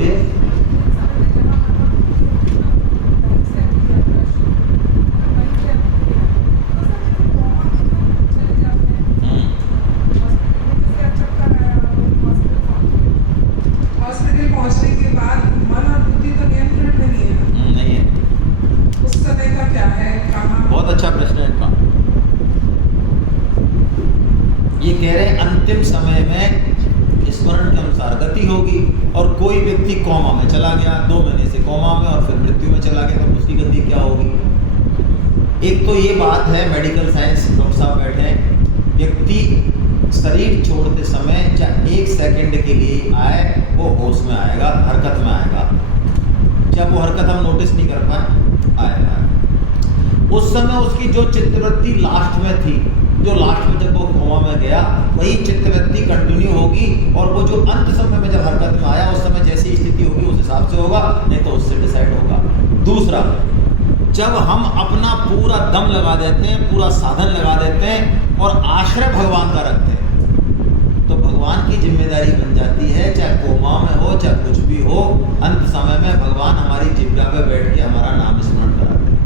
बोलिए। हॉस्पिटल पहुंचने के बाद मन और बुद्धि तो नियंत्रण में नहीं है। नहीं है। उस समय का क्या है, कहाँ? बहुत अच्छा प्रश्न है इनका। ये कह रहे हैं अंतिम समय में स्मरण के अनुसार गति होगी, और कोई व्यक्ति कोमा में चला गया, 2 महीने से कोमा में, और फिर मृत्यु में चला गया, तो उसकी गति क्या होगी? एक तो ये बात है, मेडिकल साइंस डॉक्टर साहब बैठे हैं, व्यक्ति शरीर छोड़ते समय चाहे 1 सेकंड के लिए आए, वो होश में आएगा, हरकत में आएगा। जब वो हरकत हम नोटिस नहीं कर पाए, आएगा। उस समय उसकी जो चित्तवृत्ति लास्ट में थी, जो लास्ट में जब वो कोमा में गया, वही चित्तवृत्ति कंटिन्यू होगी, और वो जो अंत समय में जब हरकत में आया, उस समय जैसी स्थिति होगी उस हिसाब से होगा, नहीं तो उससे डिसाइड होगा। दूसरा, जब हम अपना पूरा दम लगा देते हैं, पूरा साधन लगा देते हैं, और आश्रय भगवान का रखते हैं, तो भगवान की जिम्मेदारी बन जाती है, चाहे कोमा में हो, चाहे कुछ भी हो, अंत समय में भगवान हमारी जिह्वा पे बैठ के हमारा नाम स्मरण कराते हैं,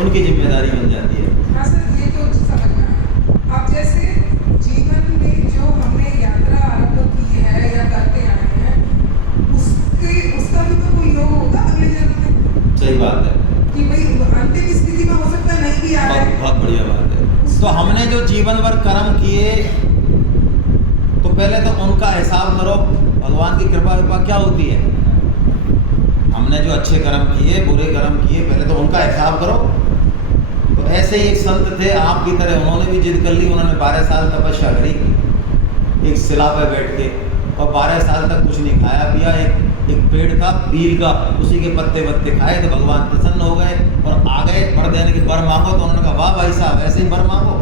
उनकी जिम्मेदारी बन जाती है। हाँ सर, ये तो समझ में आया। अब जैसे जीवन में जो हमने यात्रा आरंभ की है या करते आए हैं, उसका भी तो कोई योग होगा अगले जन्म में। सही बात है कि भाई अंतिम स्थिति में हो सकता है नहीं भी आ रहा है। बहुत बढ़िया बात है। तो हमने जो जीवन भर कर्म किए, तो पहले तो उनका हिसाब करो। भगवान की कृपा क्या होती है? हमने जो अच्छे कर्म किए, बुरे कर्म किए, पहले तो उनका हिसाब करो। तो ऐसे ही एक संत थे आपकी तरह, उन्होंने भी जिद कर ली, उन्होंने 12 साल तपस्या करी एक शिला पे बैठ के, और 12 साल तक कुछ नहीं खाया पिया, एक पेड़ का बील का उसी के पत्ते वत्ते खाए, तो भगवान प्रसन्न हो गए और आ गए वर देने की, वर मांगो। तो उन्होंने कहा वाह भाई साहब, ऐसे ही वर मांगो,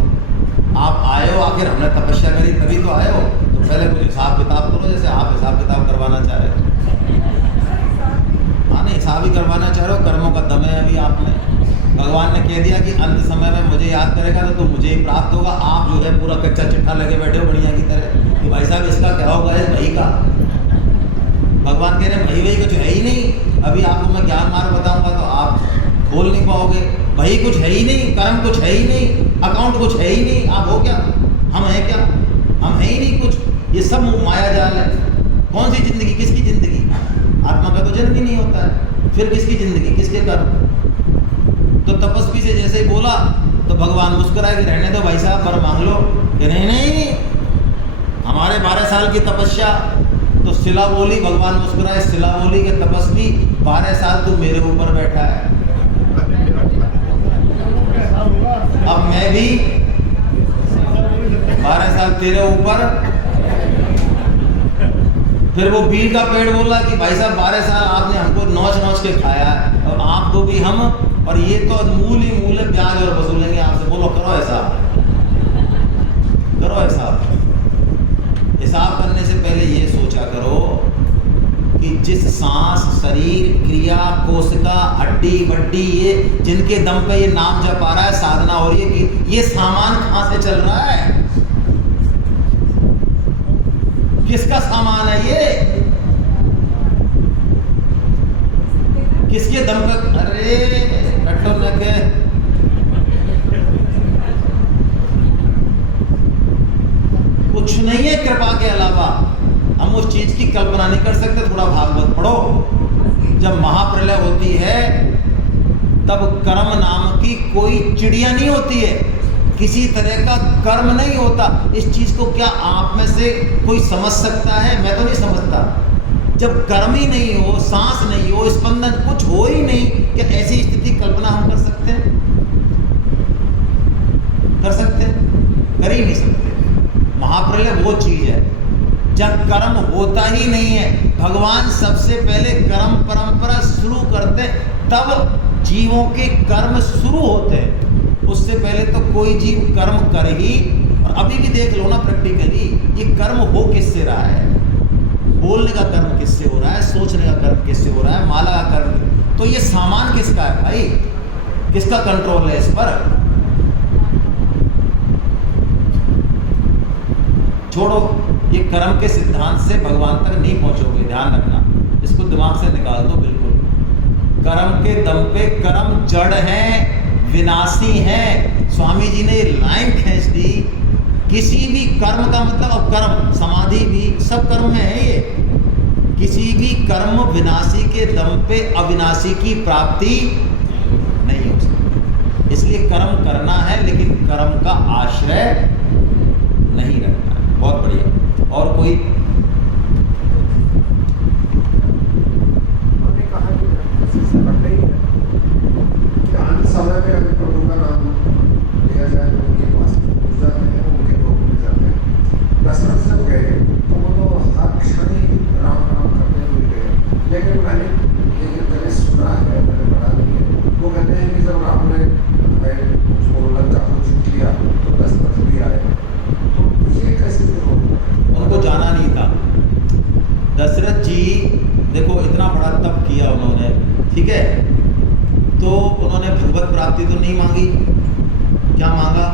आप आए हो, आखिर हमने तपस्या करी तभी तो आए हो, तो पहले कुछ हिसाब किताब करो, जैसे आप हिसाब किताब करवाना चाह रहे हो। हाँ, नहीं हिसाब ही करवाना चाह रहे हो, कर्मों का दम है अभी आप में। भगवान ने कह दिया कि अंत समय में मुझे याद करेगा तो मुझे ही प्राप्त होगा। आप जो है पूरा कच्चा चिट्ठा लगे बैठे हो बढ़िया की तरह कि भाई साहब इसका क्या होगा, इस भाई का। भगवान कह रहे हैं भाई कुछ है ही नहीं, अभी आपको मैं ज्ञान मार्ग बताऊंगा तो आप बोल नहीं पाओगे। भाई कुछ है ही नहीं, कर्म कुछ है ही नहीं, अकाउंट कुछ है ही नहीं, आप हो क्या, हम हैं क्या, हम है ही नहीं कुछ। ये सब माया जाल है। कौन सी जिंदगी, किसकी जिंदगी? आत्मा का तो जन्म ही नहीं होता है, फिर किसकी जिंदगी, किसके कर्म? तो तपस्वी से जैसे ही बोला तो भगवान मुस्कुराए कि रहने दो भाई साहब, वर मांग लो। कि नहीं, हमारे 12 साल की तपस्या। तो शिला बोली, भगवान मुस्कुराए, शिला बोली कि तपस्वी 12 साल तू मेरे ऊपर बैठा है, अब मैं भी 12 साल तेरे ऊपर। फिर वो बील का पेड़ बोला कि भाई साहब 12 साल आपने हमको नोच नोच के खाया, और आपको भी हम, और ये तो मूल ही मूल है, ब्याज और वसूलेंगे आपसे। बोलो करो हिसाब, करो हिसाब। हिसाब करने से पहले ये सोचा करो कि जिस सांस, शरीर, क्रिया, कोशिका, हड्डी बड्डी, ये जिनके दम पे ये नाम जप आ रहा है, साधना हो रही है, कि ये सामान कहाँ से चल रहा है, किसका सामान है ये, किसके दम पे? अरे कट्टो न के कुछ नहीं है कृपा के अलावा। हम उस चीज की कल्पना नहीं कर सकते। थोड़ा भागवत पढ़ो, जब महाप्रलय होती है तब कर्म नाम की कोई चिड़िया नहीं होती है, किसी तरह का कर्म नहीं होता। इस चीज को क्या आप में से कोई समझ सकता है? मैं तो नहीं समझता। जब कर्म ही नहीं हो, सांस नहीं हो, स्पंदन कुछ हो ही नहीं, क्या ऐसी स्थिति कल्पना हम कर सकते हैं? कर सकते हैं? कर ही नहीं सकते। महाप्रलय वो चीज है जब कर्म होता ही नहीं है। भगवान सबसे पहले कर्म परंपरा शुरू करते, तब जीवों के कर्म शुरू होते हैं। उससे पहले तो कोई जीव कर्म कर ही, और अभी भी देख लो ना प्रैक्टिकली, ये कर्म हो किससे रहा है? बोलने का कर्म किससे हो रहा है? सोचने का कर्म किससे हो रहा है? माला का कर्म। तो ये सामान किसका है भाई? किसका कंट्रोल है इस पर? छोड़ो ये कर्म के सिद्धांत से भगवान तक नहीं पहुंचोगे, ध्यान रखना, इसको दिमाग से निकाल दो बिल्कुल। कर्म के दम पे कर्म जड़ है, विनाशी है। स्वामी जी ने लाइन खींच दी, किसी भी कर्म का मतलब, अब कर्म समाधि भी सब कर्म है ये, किसी भी कर्म विनाशी के दम पे अविनाशी की प्राप्ति नहीं हो सकती। इसलिए कर्म करना है, लेकिन कर्म का आश्रय नहीं रखना है। बहुत बढ़िया। और कोई? उन्होंने कहा कि से बढ़ते ही है कि अंत समय में अगर प्रभु का नाम लिया जाए तो उनके पास पहुंच जाते हैं, उनके लोग मिल जाते हैं। दशरथ जब गए तो वो तो हर क्षण ही राम राम करते हुए गए, लेकिन मैंने मैंने सुना है, मैंने पढ़ा नहीं है, वो कहते हैं कि जब राम ने उसको लंका को जीत लिया तो दशरथ भी आए। तो ये कैसे हो? उनको जाना नहीं था। दशरथ जी देखो इतना बड़ा तप किया उन्होंने, ठीक है, तो उन्होंने भगवत प्राप्ति तो नहीं मांगी, क्या मांगा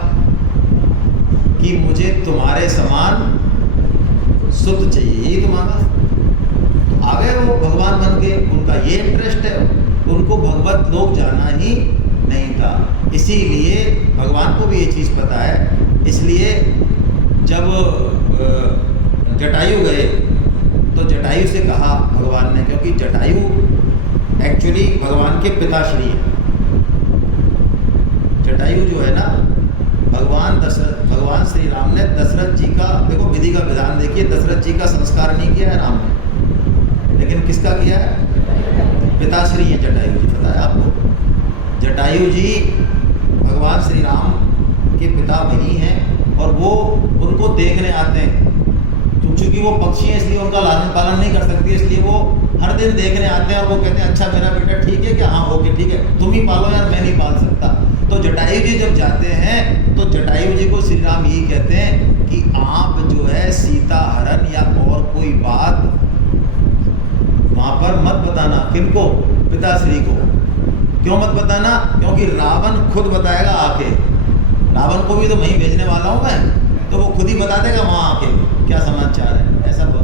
कि मुझे तुम्हारे समान सुत चाहिए, यही तो मांगा। तो आ गए वो भगवान बन के, उनका ये इंटरेस्ट है, उनको भगवत लोक जाना ही नहीं था। इसीलिए भगवान को भी ये चीज़ पता है, इसलिए जब जटायु गए तो जटायु से कहा भगवान ने, क्योंकि जटायु एक्चुअली भगवान के पिताश्री है। जटायु जो है ना, भगवान श्री राम ने दशरथ जी का, देखो विधि का विधान देखिए, दशरथ जी का संस्कार नहीं किया है राम ने, लेकिन किसका किया है? पिताश्री है जटायु जी, पता है आपको। जटायु जी भगवान श्री राम के पिता बनी हैं, और वो उनको देखने आते हैं। तो चूँकि वो पक्षी हैं इसलिए उनका लालन पालन नहीं कर सकती, इसलिए वो हर दिन देखने आते हैं और वो कहते हैं अच्छा मेरा बेटा ठीक है क्या? हाँ ओके ठीक है, तुम ही पालो यार, मैं नहीं पाल सकता। तो जटायु जी जब जाते हैं तो जटायु जी को श्री राम यही कहते हैं कि आप जो है सीता हरण या और कोई बात वहाँ पर मत बताना। किनको? पिताश्री को। क्यों मत बताना? क्योंकि रावण खुद बताएगा आके, रावण को भी तो वहीं भेजने वाला हूँ मैं, तो वो खुद ही बता देगा वहाँ आके क्या समाचार है, ऐसा बोल